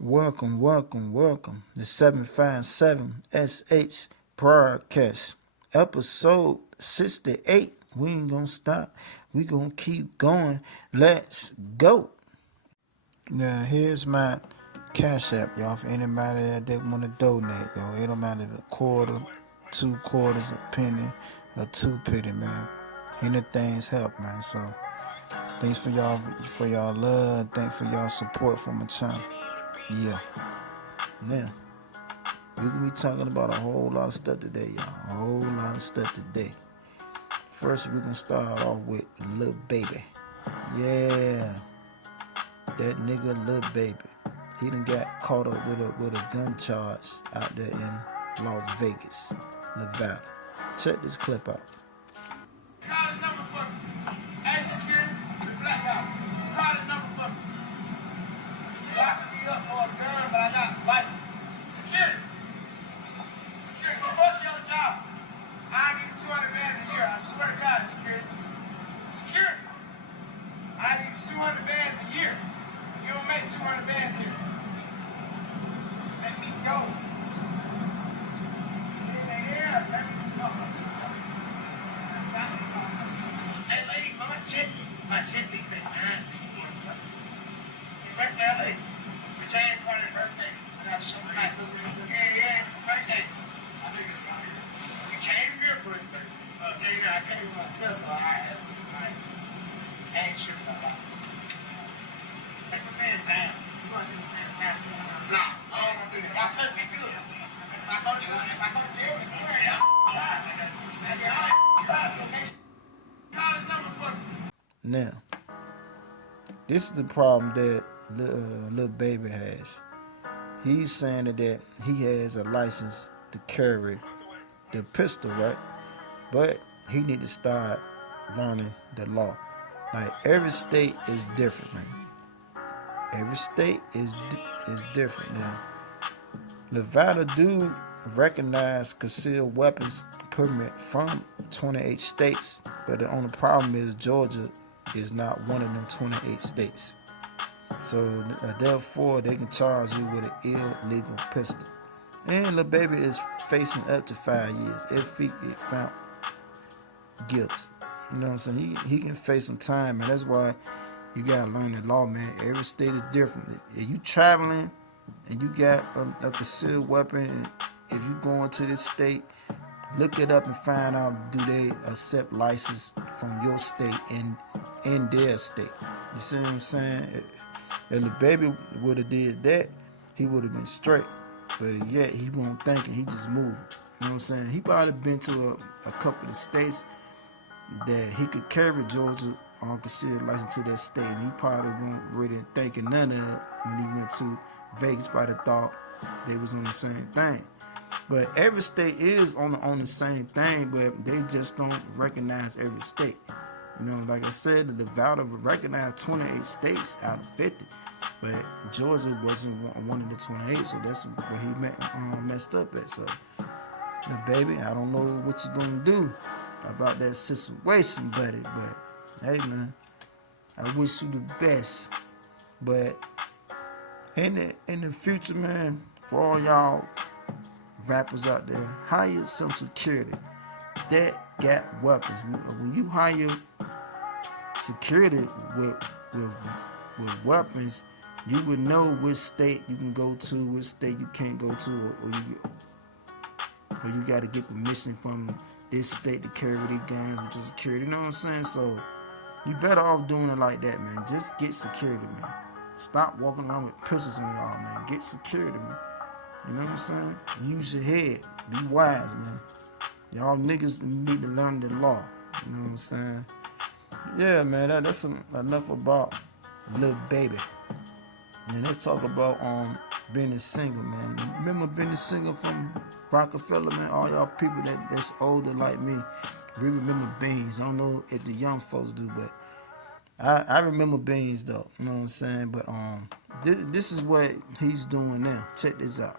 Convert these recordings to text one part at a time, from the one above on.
Welcome, welcome, welcome. The 757 SH broadcast. Episode 68. We ain't gonna stop. We gonna keep going. Let's go. Now, here's my Cash App, y'all. For anybody that want to donate, y'all. It don't matter the quarter, 2 quarters, a penny, or 2 penny, man. Anything's help, man. So, thanks for y'all love. Thanks for y'all support from my channel. Yeah. Now, we're going to be talking about a whole lot of stuff today, y'all. A whole lot of stuff today. First, we're going to start off with Lil Baby. Yeah. That nigga Lil Baby. He done got caught up with a gun charge out there in Las Vegas, Nevada. Check this clip out. Call the number for me. Hey, security, the black guy. Call the number for me. Locking me up for a gun, but I got license. Security. Security, go fuck your job. I need 200 bands a year. I swear to God, security. Security. I need 200 bands a year. You don't make 200 bands here. Let me go. In the air, let me go. Hey, lady, my chick leave at 19. Birthday, LA. Which I ain't part of the birthday. I gotta show my life. Yeah, it's a birthday. You came here for it, but I came with myself, so I ain't sure about it. Take my pants down. You want to take my pants down? No, I don't want to do that. I certainly could. If I go to jail, we can do that. Call the number for me. Now, this is the problem that Lil Baby has. He's saying that he has a license to carry the pistol, right? But he need to start learning the law. Like, every state is different, man. Every state is different. Now, Nevada do recognize concealed weapons permit from 28 states, but the only problem is Georgia is not one of them 28 states. So therefore, they can charge you with an illegal pistol. And Lil Baby is facing up to 5 years if he get found guilty. You know what I'm saying? He can face some time, and that's why you gotta learn the law, man. Every state is different. If you traveling and you got a concealed weapon, and if you going to this state, look it up and find out, do they accept license from your state in their state? You see what I'm saying? If the baby would have did that, he would have been straight. But yet he won't thinking, he just moving. You know what I'm saying? He probably been to a couple of states that he could carry Georgia on concealed license to that state, and he probably won't really thinking none of it when he went to Vegas. Probably thought they was on the same thing. But every state is on the same thing, but they just don't recognize every state. You know, like I said, the Nevada recognized 28 states out of 50, but Georgia wasn't one of the 28, so that's where he messed up at. So, now, baby, I don't know what you're gonna do about that situation, buddy, but hey, man, I wish you the best. But in the future, man, for all y'all rappers out there, hire some security that got weapons. When you hire security with weapons, you would know which state you can go to, which state you can't go to, or you got to get permission from this state to carry these guns, which is security. You know what I'm saying? So you better off doing it like that, man. Just get security, man. Stop walking around with pistols on y'all, man. Get security, man. You know what I'm saying? Use your head. Be wise, man. Y'all niggas need to learn the law. You know what I'm saying? Yeah, man. That's enough about Lil Baby. And let's talk about Benny Singer, man. Remember Benny Singer from Rockefeller, man? All y'all people that's older like me, we remember Beanz. I don't know if the young folks do, but I remember Beanz though. You know what I'm saying? But this is what he's doing now. Check this out.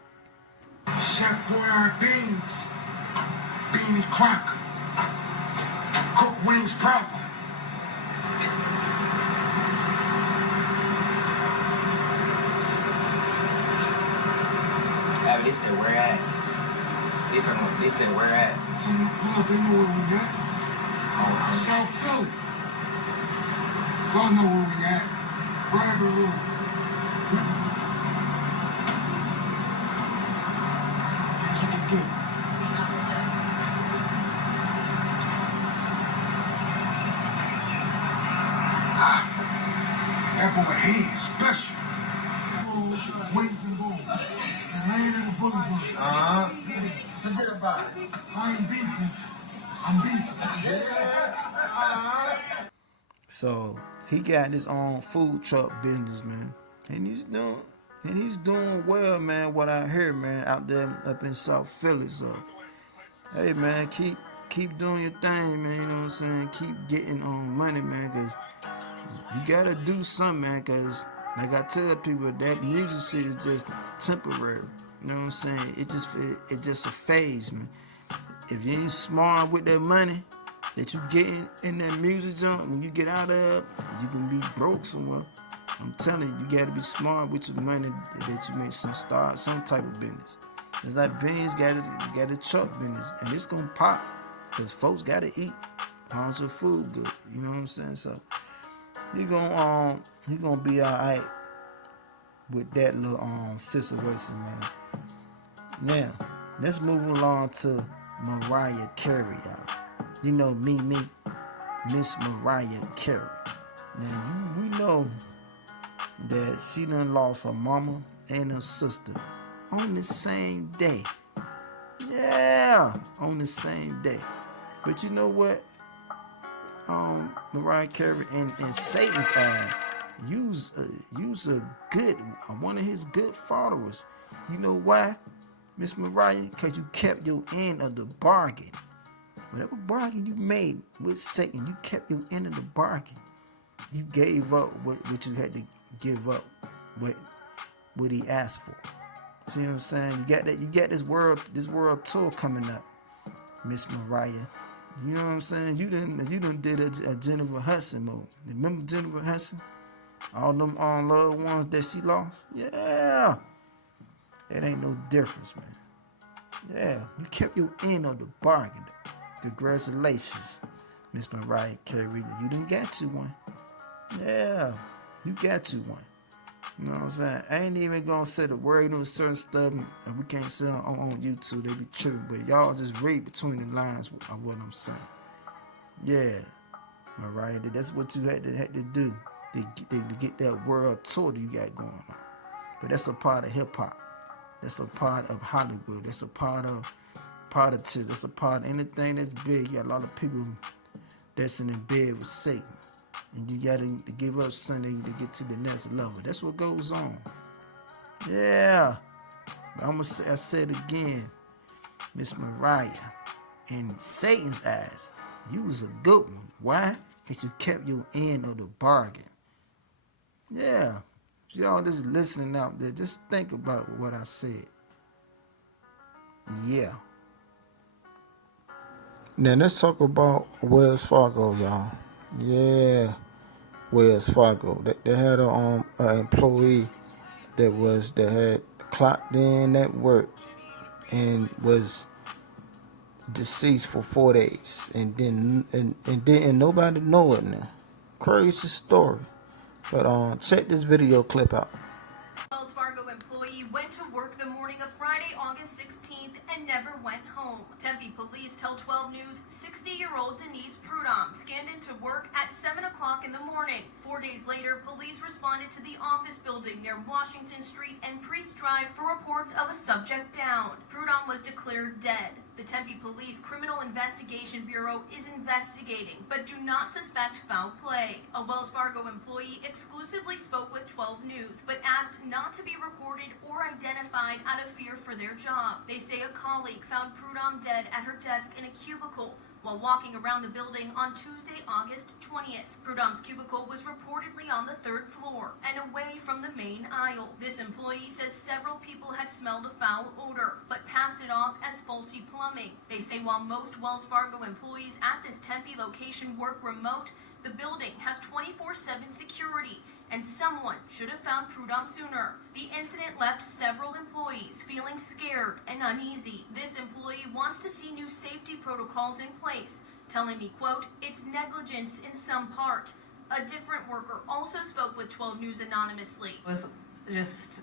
Chef Boyardee Beanz, Beanie Crocker, cook wings proper. No, they said where at. They said where at. So, look, they know where we at. South Philly. Y'all know where we at. Grab a little. That's what they do. That boy Hayes, special. Wings and balls. And laying in the bully ball. Forget about it. I ain't beefing. I'm beefing. So he got his own food truck business, man, and he's doing well, man. What I hear, man, out there up in South Philly. So, hey, man, keep doing your thing, man. You know what I'm saying? Keep getting money, man, cause you gotta do something, man. Cause like I tell people, that music shit is just temporary. You know what I'm saying? It's just a phase, man. If you ain't smart with that money that you getting in that music jump, when you get out of it, you can be broke somewhere. I'm telling you, you gotta be smart with your money that you make start some type of business. It's like Beanz got a truck business, and it's gonna pop, cause folks gotta eat. How's your food good? You know what I'm saying? So he gonna be alright with that little situation, man. Now, let's move along to Mariah Carey, y'all. You know me, Miss Mariah Carey. Now, we know that she done lost her mama and her sister on the same day. Yeah, on the same day. But you know what? Mariah Carey in Satan's eyes, use a good one of his good followers. You know why, Miss Mariah? Because you kept your end of the bargain. Whatever bargain you made with Satan, you kept your end of the bargain. You gave up what you had to give up, what he asked for. See what I'm saying? You got this world tour coming up, Miss Mariah. You know what I'm saying? You done did a Jennifer Hudson move. Remember Jennifer Hudson? All them loved ones that she lost? Yeah. It ain't no difference, man. Yeah. You kept your end of the bargain. Congratulations, Miss Mariah Carey. You done got you one. Yeah. You got you one. You know what I'm saying? I ain't even gonna say the word on certain stuff, and we can't say on YouTube. They be tripping, but y'all just read between the lines of what I'm saying. Yeah, Mariah, that's what you had to do to get that world tour that you got going on. But that's a part of hip hop. That's a part of Hollywood. That's a part of politics. That's a part of anything that's big. You got a lot of people that's in the bed with Satan. And you got to give up something to get to the next level. That's what goes on. Yeah. I say it again. Miss Mariah, in Satan's eyes, you was a good one. Why? Because you kept your end of the bargain. Yeah. Y'all just listening out there, just think about what I said. Yeah. Now let's talk about Wells Fargo, y'all. Yeah. Wells Fargo. They had an employee that had clocked in at work and was deceased for 4 days, and didn't nobody know it now. Crazy story. But check this video clip out. Wells Fargo employee went to work the morning of Friday, August 16th and never went home. Tempe police tell 12 News 60-year-old Denise Prudhomme scanned into work at 7 o'clock in the morning. 4 days later, police responded to the office building near Washington Street and Priest Drive for reports of a subject down. Prudhomme was declared dead. The Tempe Police Criminal Investigation Bureau is investigating, but do not suspect foul play. A Wells Fargo employee exclusively spoke with 12 News, but asked not to be recorded or identified out of fear for their job. They say a colleague found Prudhomme dead at her desk in a cubicle while walking around the building on Tuesday, August 20th. Prudhomme's cubicle was reportedly on the 3rd floor and away from the main aisle. This employee says several people had smelled a foul odor, but passed it off as faulty plumbing. They say while most Wells Fargo employees at this Tempe location work remote, the building has 24/7 security and someone should have found Prudhomme sooner. The incident left several employees feeling scared and uneasy. This employee wants to see new safety protocols in place, telling me, quote, "It's negligence in some part." A different worker also spoke with 12 News anonymously. It was just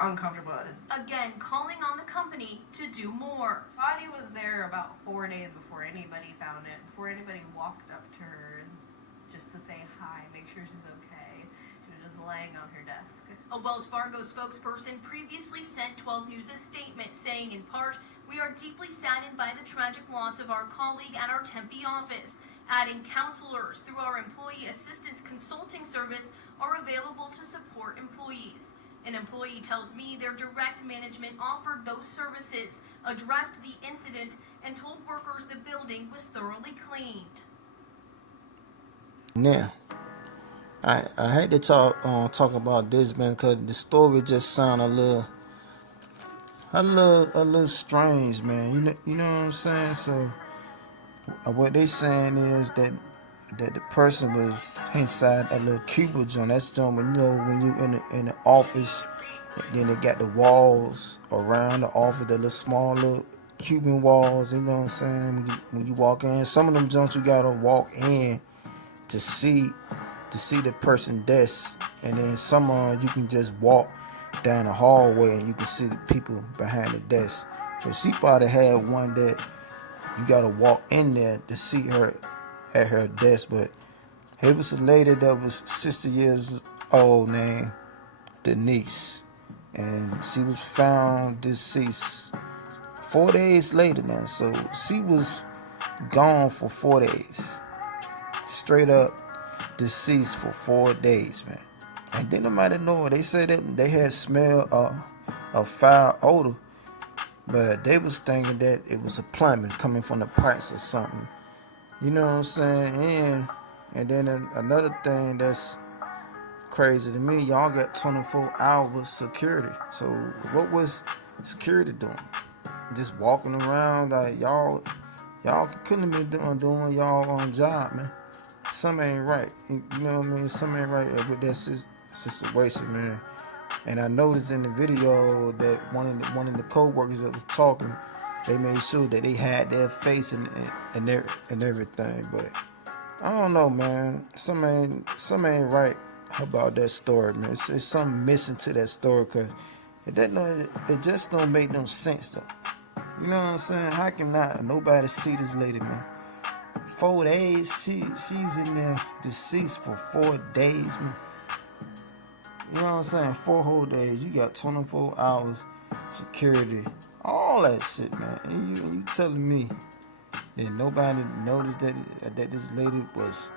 uncomfortable. Again, calling on the company to do more. Body was there about 4 days before anybody found it, before anybody walked up to her just to say hi, make sure she's okay. She was just laying on her desk. A Wells Fargo spokesperson previously sent 12 News a statement saying, in part, "We are deeply saddened by the tragic loss of our colleague at our Tempe office," adding counselors through our Employee Assistance Consulting Service are available to support employees. An employee tells me their direct management offered those services, addressed the incident, and told workers the building was thoroughly cleaned. Now, I had to talk about this, man, because the story just sound a little strange, man. You know what I'm saying? So, what they saying is that the person was inside a little cubicle joint. That's joint when you in the office, then they got the walls around the office, the little small little Cuban walls. You know what I'm saying? When you walk in, some of them joints you gotta walk in to see the person desk, and then some you can just walk down the hallway and you can see the people behind the desk. But she probably had one that you gotta walk in there to see her at her desk. But it was a lady that was 60 years old named Denise, and she was found deceased 4 days later now. So she was gone for 4 days, straight up deceased for 4 days, man. And then nobody know. They said that they had smelled a foul odor, but they was thinking that it was a plumbing coming from the pipes or something. You know what I'm saying? And then another thing that's crazy to me, y'all got 24 hours security. So what was security doing? Just walking around like y'all couldn't have been doing y'all own job, man. Something ain't right. You know what I mean? Something ain't right with that situation, man. And I noticed in the video that one of the co-workers that was talking, they made sure that they had their face and everything. But I don't know, man. Something ain't right about that story, man. It's something missing to that story, because it just don't make no sense, though. You know what I'm saying? How can nobody see this lady, man? 4 days, she's in there deceased for 4 days, man. You know what I'm saying? 4 whole days. You got 24 hours security, all that shit, man. And you telling me that nobody noticed that this lady was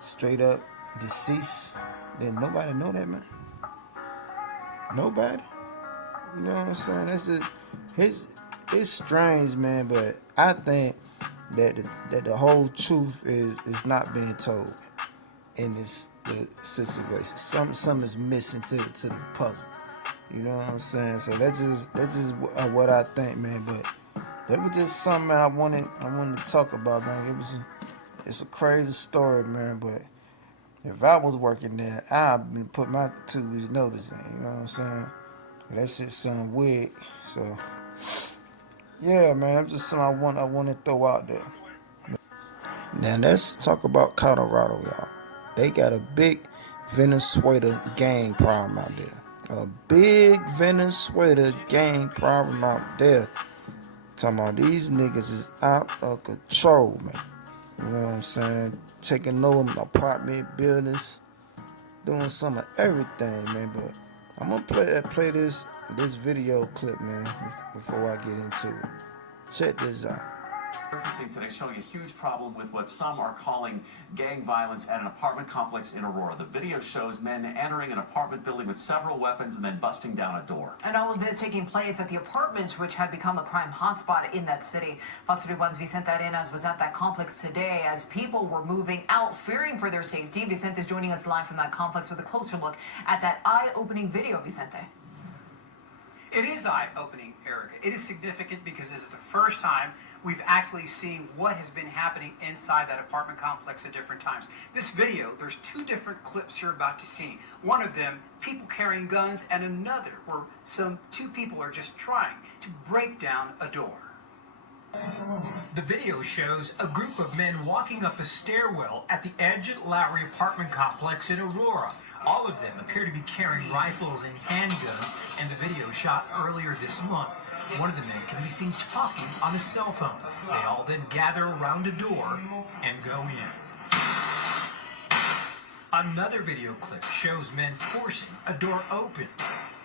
straight up deceased? Then nobody know that, man. Nobody. You know what I'm saying? That's just it's strange, man. But I think that the whole truth is not being told in this situation. Something is missing to the puzzle. You know what I'm saying? So that's just what I think, man. But that was just something, man, I wanted to talk about, man. It's a crazy story, man. But if I was working there, I'd been put my 2 weeks notice in. You know what I'm saying? That shit sound weird. So yeah, man, it's just something I want to throw out there. Now let's talk about Colorado, y'all. They got a big Venezuelan gang problem out there. A big Venezuelan gang problem out there. Talking about these niggas is out of control, man. You know what I'm saying? Taking over apartment buildings, doing some of everything, man. But I'm gonna play this video clip, man, before I get into it. Check this out. Surfacing today showing a huge problem with what some are calling gang violence at an apartment complex in Aurora. The video shows men entering an apartment building with several weapons and then busting down a door. And all of this taking place at the apartments, which had become a crime hotspot in that city. Fox 31's Vicente Arenas was at that complex today as people were moving out, fearing for their safety. Vicente is joining us live from that complex with a closer look at that eye-opening video, Vicente. It is eye-opening, Erica. It is significant because this is the first time we've actually seen what has been happening inside that apartment complex at different times. This video, there's two different clips you're about to see. One of them, people carrying guns, and another where two people are just trying to break down a door. The video shows a group of men walking up a stairwell at the edge of the Lowry apartment complex in Aurora. All of them appear to be carrying rifles and handguns, and the video shot earlier this month. One of the men can be seen talking on a cell phone. They all then gather around a door and go in. Another video clip shows men forcing a door open.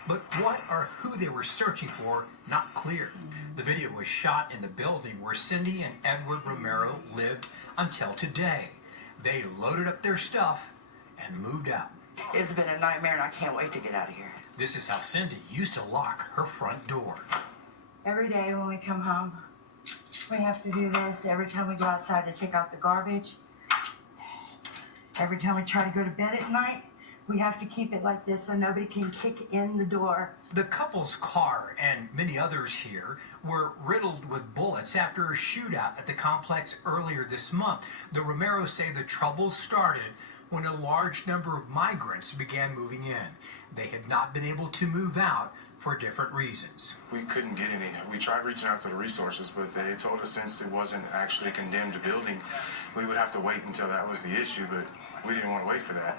But what or who they were searching for, not clear. The video was shot in the building where Cindy and Edward Romero lived until today. They loaded up their stuff and moved out. It's been a nightmare and I can't wait to get out of here. This is how Cindy used to lock her front door. Every day when we come home, we have to do this. Every time we go outside to take out the garbage, every time we try to go to bed at night, we have to keep it like this so nobody can kick in the door. The couple's car and many others here were riddled with bullets after a shootout at the complex earlier this month. The Romeros say the trouble started when a large number of migrants began moving in. They had not been able to move out for different reasons. We couldn't get any. We tried reaching out to the resources, but they told us since it wasn't actually a condemned building, we would have to wait until that was the issue, but we didn't want to wait for that.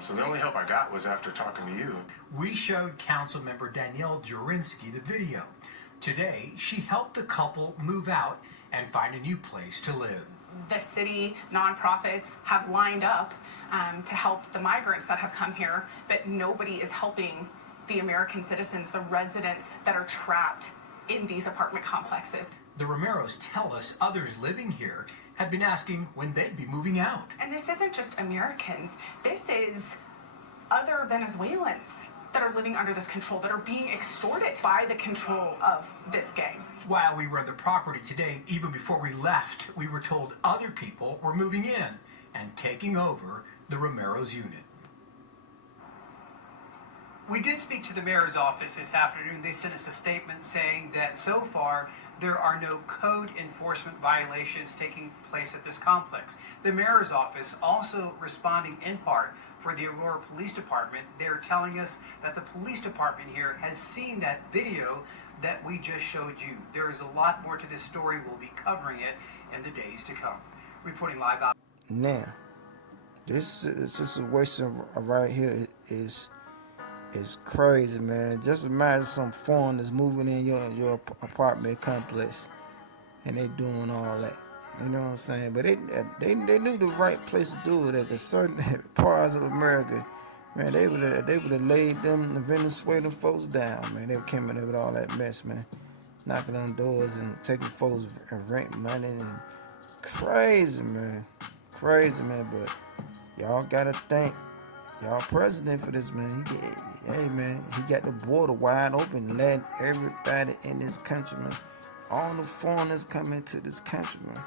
So the only help I got was after talking to you. We showed council member Danielle Jurinsky the video. Today, she helped the couple move out and find a new place to live. The city nonprofits have lined up to help the migrants that have come here, but nobody is helping the American citizens, the residents that are trapped in these apartment complexes. The Romeros tell us others living here had been asking when they'd be moving out. And this isn't just Americans, this is other Venezuelans that are living under this control, that are being extorted by the control of this gang. While we were at the property today, even before we left, we were told other people were moving in and taking over the Romero's unit. We did speak to the mayor's office this afternoon. They sent us a statement saying that so far there are no code enforcement violations taking place at this complex. The mayor's office also responding in part for the Aurora Police Department. They're telling us that the police department here has seen that video that we just showed you. There is a lot more to this story. We'll be covering it in the days to come. Reporting live out. Now, this situation right here is crazy, man. Just imagine some foreigners moving in your apartment complex and they doing all that. You know what I'm saying? But they knew the right place to do it at the certain parts of America. Man, they would have laid them the Venezuelan folks down, man. They came in there with all that mess, man. Knocking on doors and taking folks rent money and crazy, man. Crazy, man. But y'all gotta thank y'all president for this, man. He got the border wide open, letting everybody in this country, man. All the foreigners coming to this country, man.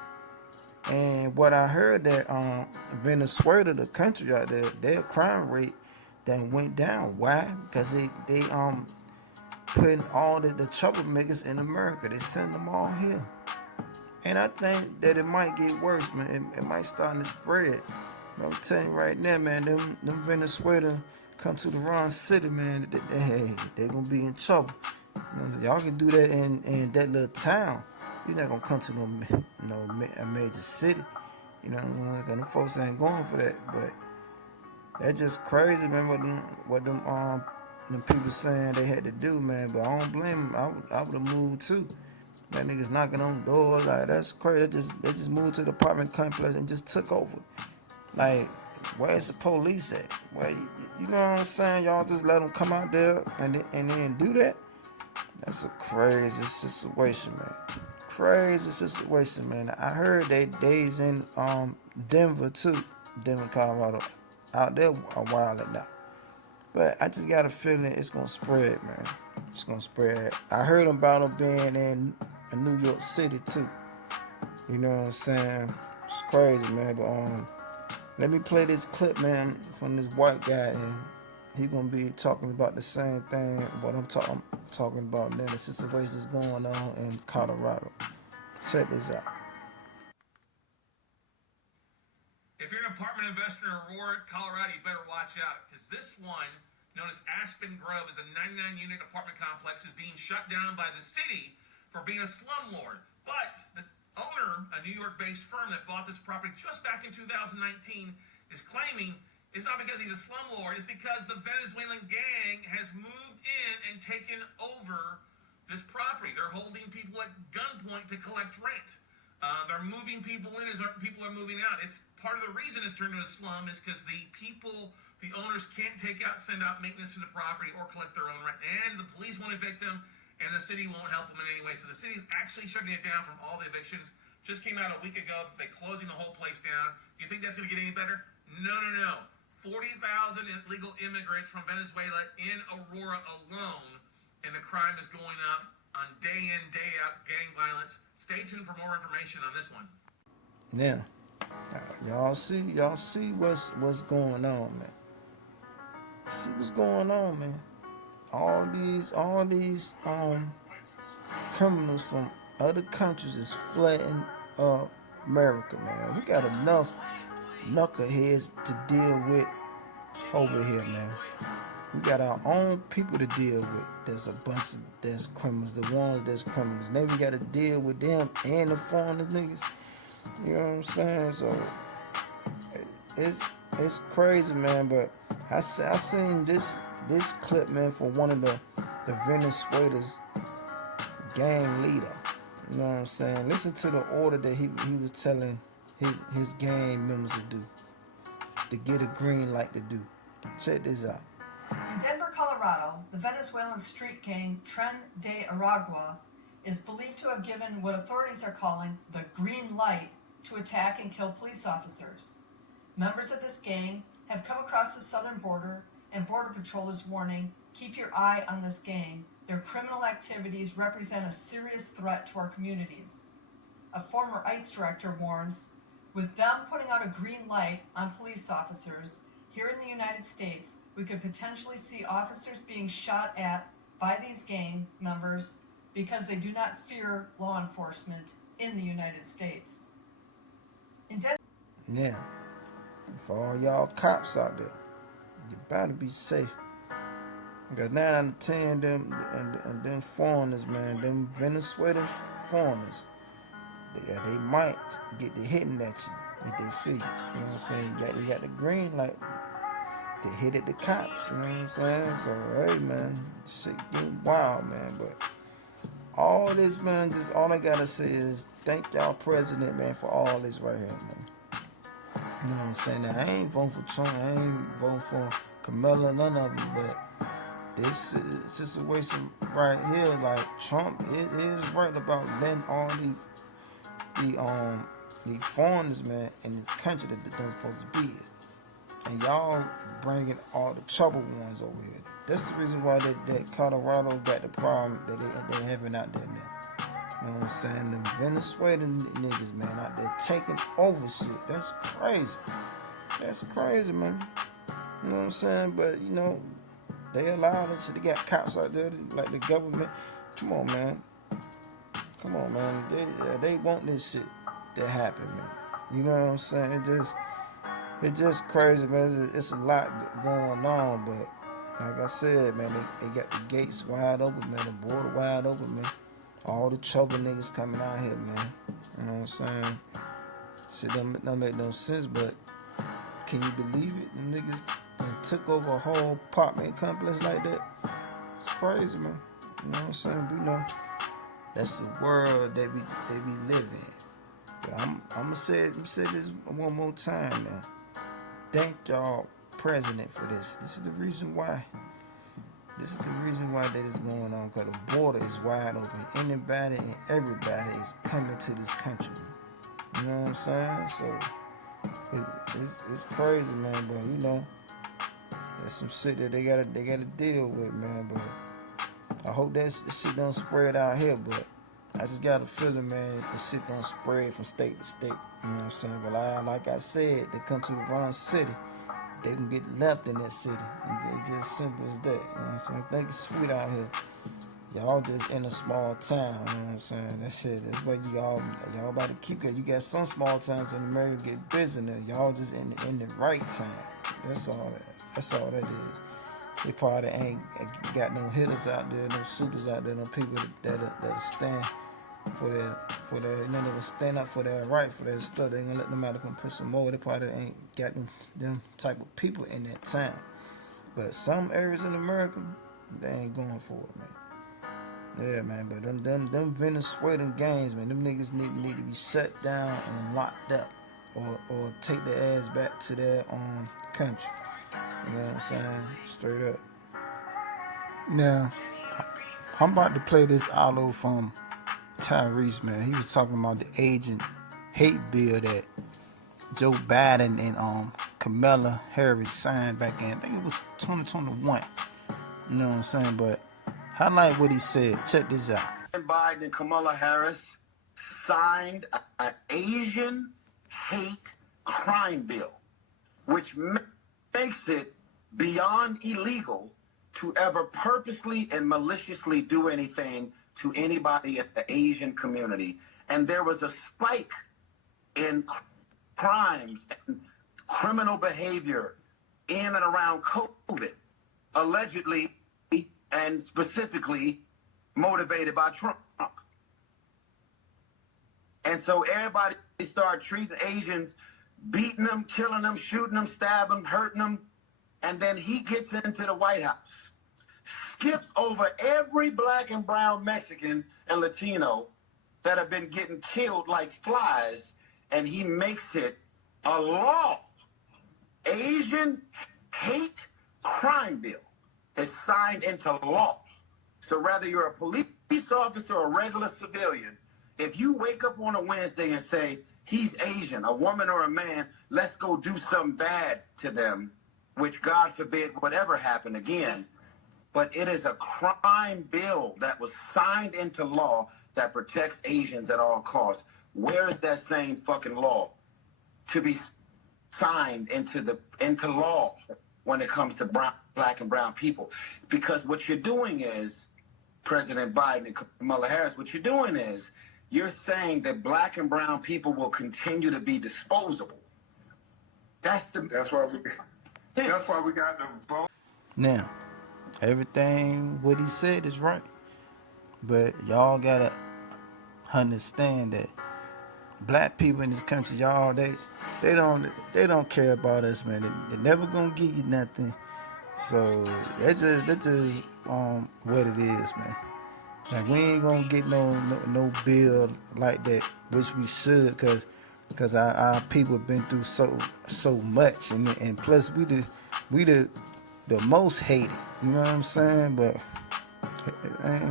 And what I heard that Venezuela, the country out there, their crime rate then went down. Why? Because they putting all the troublemakers in America. They send them all here. And I think that it might get worse, man. It might start to spread. But I'm telling you right now, man, them Venezuela come to the wrong city, man, they gonna be in trouble. You know, y'all can do that in that little town. You're not gonna come to a major city. You know what I'm saying? Them folks ain't going for that. But that's just crazy, man, what them people saying they had to do, man. But I don't blame them. I would have moved too. That niggas knocking on doors, like, that's crazy. They just moved to the apartment complex and just took over. Like, where's the police at? Well, you know what I'm saying? Y'all just let them come out there and then do that? That's a crazy situation, man. Crazy situation, man. I heard they's in Denver too, Denver, Colorado, out there a while now. But I just got a feeling it's gonna spread, man. It's gonna spread. I heard about them being in New York City too. You know what I'm saying? It's crazy, man. But let me play this clip, man, from this white guy, and he gonna be talking about the same thing. What I'm talking about now. The situation is going on in Colorado. Check this out. If you're an apartment investor in Aurora, Colorado, you better watch out, because this one, known as Aspen Grove, is a 99-unit apartment complex, is being shut down by the city for being a slumlord. But the owner, a New York-based firm that bought this property just back in 2019, is claiming it's not because he's a slumlord, it's because the Venezuelan gang has moved in and taken over this property. They're holding people at gunpoint to collect rent. They're moving people in as people are moving out. It's part of the reason it's turned into a slum is because the owners can't send out maintenance to the property or collect their own rent. And the police won't evict them, and the city won't help them in any way. So the city's actually shutting it down from all the evictions. Just came out a week ago that they're closing the whole place down. Do you think that's going to get any better? No. 40,000 illegal immigrants from Venezuela in Aurora alone, and the crime is going up on day in, day out gang violence. Stay tuned for more information on this one. Yeah, y'all see what's going on, man. See what's going on, man. All these criminals from other countries is flooding America, man. We got enough knuckleheads to deal with over here, man. We got our own people to deal with. There's criminals, the ones that's criminals. Then we got to deal with them and the foreigners niggas. You know what I'm saying? So it's crazy, man. But I seen this clip, man, for one of the Venezuela's gang leader. You know what I'm saying? Listen to the order that he was telling his gang members to do, to get a green light to do. Check this out. In Denver, Colorado, the Venezuelan street gang Tren de Aragua is believed to have given what authorities are calling the green light to attack and kill police officers. Members of this gang have come across the southern border, and Border Patrol is warning, keep your eye on this gang. Their criminal activities represent a serious threat to our communities. A former ICE director warns, with them putting out a green light on police officers, here in the United States, we could potentially see officers being shot at by these gang members because they do not fear law enforcement in the United States. Yeah. For all y'all cops out there, you better be safe. Because 9 out of 10 them foreigners, man, them Venezuelan foreigners, they might get the hitting at you if they see you. You know what I'm saying? You got the green light. They hit at the cops, you know what I'm saying? So, hey, man, shit getting wild, man. But all this, man, just all I gotta say is thank y'all president, man, for all this right here, man. You know what I'm saying? Now, I ain't voting for Trump. I ain't voting for Kamala, none of them. But this situation right here, like, Trump is right about letting all these foreigners, man, in this country that they're supposed to be in. And y'all bringing all the trouble ones over here. That's the reason why that Colorado got the problem that they're having out there now. You know what I'm saying? Them Venezuelan niggas, man, out there taking over shit. That's crazy. That's crazy, man. You know what I'm saying? But, you know, they allow this shit. They got cops out there, like the government. Come on, man. Come on, man. They want this shit to happen, man. You know what I'm saying? It's just crazy, man. It's a lot going on, but like I said, man, they got the gates wide open, man. The border wide open, man. All the trouble niggas coming out here, man. You know what I'm saying? Shit don't make no sense, but can you believe it? Them niggas took over a whole apartment complex like that. It's crazy, man. You know what I'm saying? We know that's the world that we live in. But I'm gonna say this one more time, man. Thank y'all president for this. This is the reason why. This is the reason why that is going on, because the border is wide open. Anybody and everybody is coming to this country. You know what I'm saying? So it's crazy, man. But you know, there's some shit that they gotta deal with, man. But I hope that shit don't spread out here. But I just got a feeling, man, the shit don't spread from state to state. You know what I'm saying? But like I said, they come to the wrong city. they can get left in that city. It's just simple as that. You know what I'm saying? Think it's sweet out here. Y'all just in a small town, you know what I'm saying? That's it. That's why y'all about to keep it. You got some small towns in America get busy now. Y'all just in the right town. That's all that is. They probably ain't got no hitters out there, no shooters out there, no people that stand for their, you know, they will stand up for their right, for their stuff. They ain't gonna let nobody come push them over. They probably ain't got them type of people in that town. But some areas in America, they ain't going for it, man. Yeah, man, but them Venezuelan gangs, man, them niggas need to be shut down and locked up, or take their ass back to their country. You know what I'm saying? Straight up. Now, I'm about to play this audio from Tyrese, man. He was talking about the agent hate bill that Joe Biden and Kamala Harris signed back in, I think it was 2021. You know what I'm saying? But highlight what he said. Check this out. Biden and Kamala Harris signed an Asian hate crime bill, which makes it beyond illegal to ever purposely and maliciously do anything to anybody in the Asian community. And there was a spike in crimes and criminal behavior in and around COVID, allegedly and specifically motivated by Trump. And so everybody started treating Asians, beating them, killing them, shooting them, stabbing them, hurting them. And then he gets into the White House, skips over every black and brown Mexican and Latino that have been getting killed like flies, and he makes it a law. Asian hate crime bill is signed into law. So whether you're a police officer or a regular civilian, if you wake up on a Wednesday and say, he's Asian, a woman or a man, let's go do something bad to them, which God forbid would ever happen again. But it is a crime bill that was signed into law that protects Asians at all costs. Where is that same fucking law to be signed into law when it comes to black and brown people? Because what you're doing is, President Biden and Kamala Harris, what you're doing is you're saying that black and brown people will continue to be disposable. That's why we got the vote. Now, everything what he said is right, but y'all gotta understand that black people in this country, y'all, they don't care about us, man. They never gonna give you nothing. So that's just what it is, man. Like, we ain't gonna get no bill like that, which we should, cause our people been through so much, and plus we the most hated. You know what I'm saying? But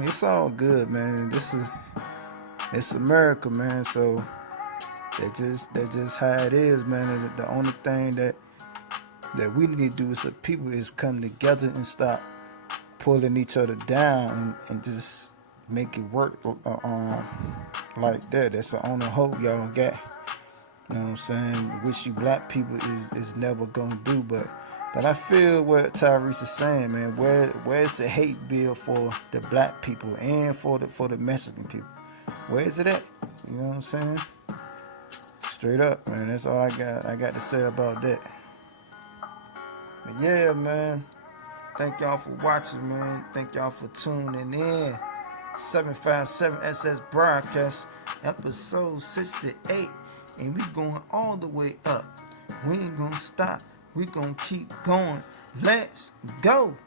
it's all good, man. It's America, man. So that's just how it is, man. The only thing that we need to do as a people is come together and stop pulling each other down and just make it work like that. That's the only hope y'all got. You know what I'm saying? Which you black people is never gonna do, but I feel what Tyrese is saying, man. Where's the hate bill for the black people and for the Mexican people? Where is it at? You know what I'm saying? Straight up, man. That's all I got to say about that. But yeah, man. Thank y'all for watching, man. Thank y'all for tuning in. 757 SS Broadcast, episode 68. And we going all the way up. We ain't gonna stop. We gonna keep going. Let's go.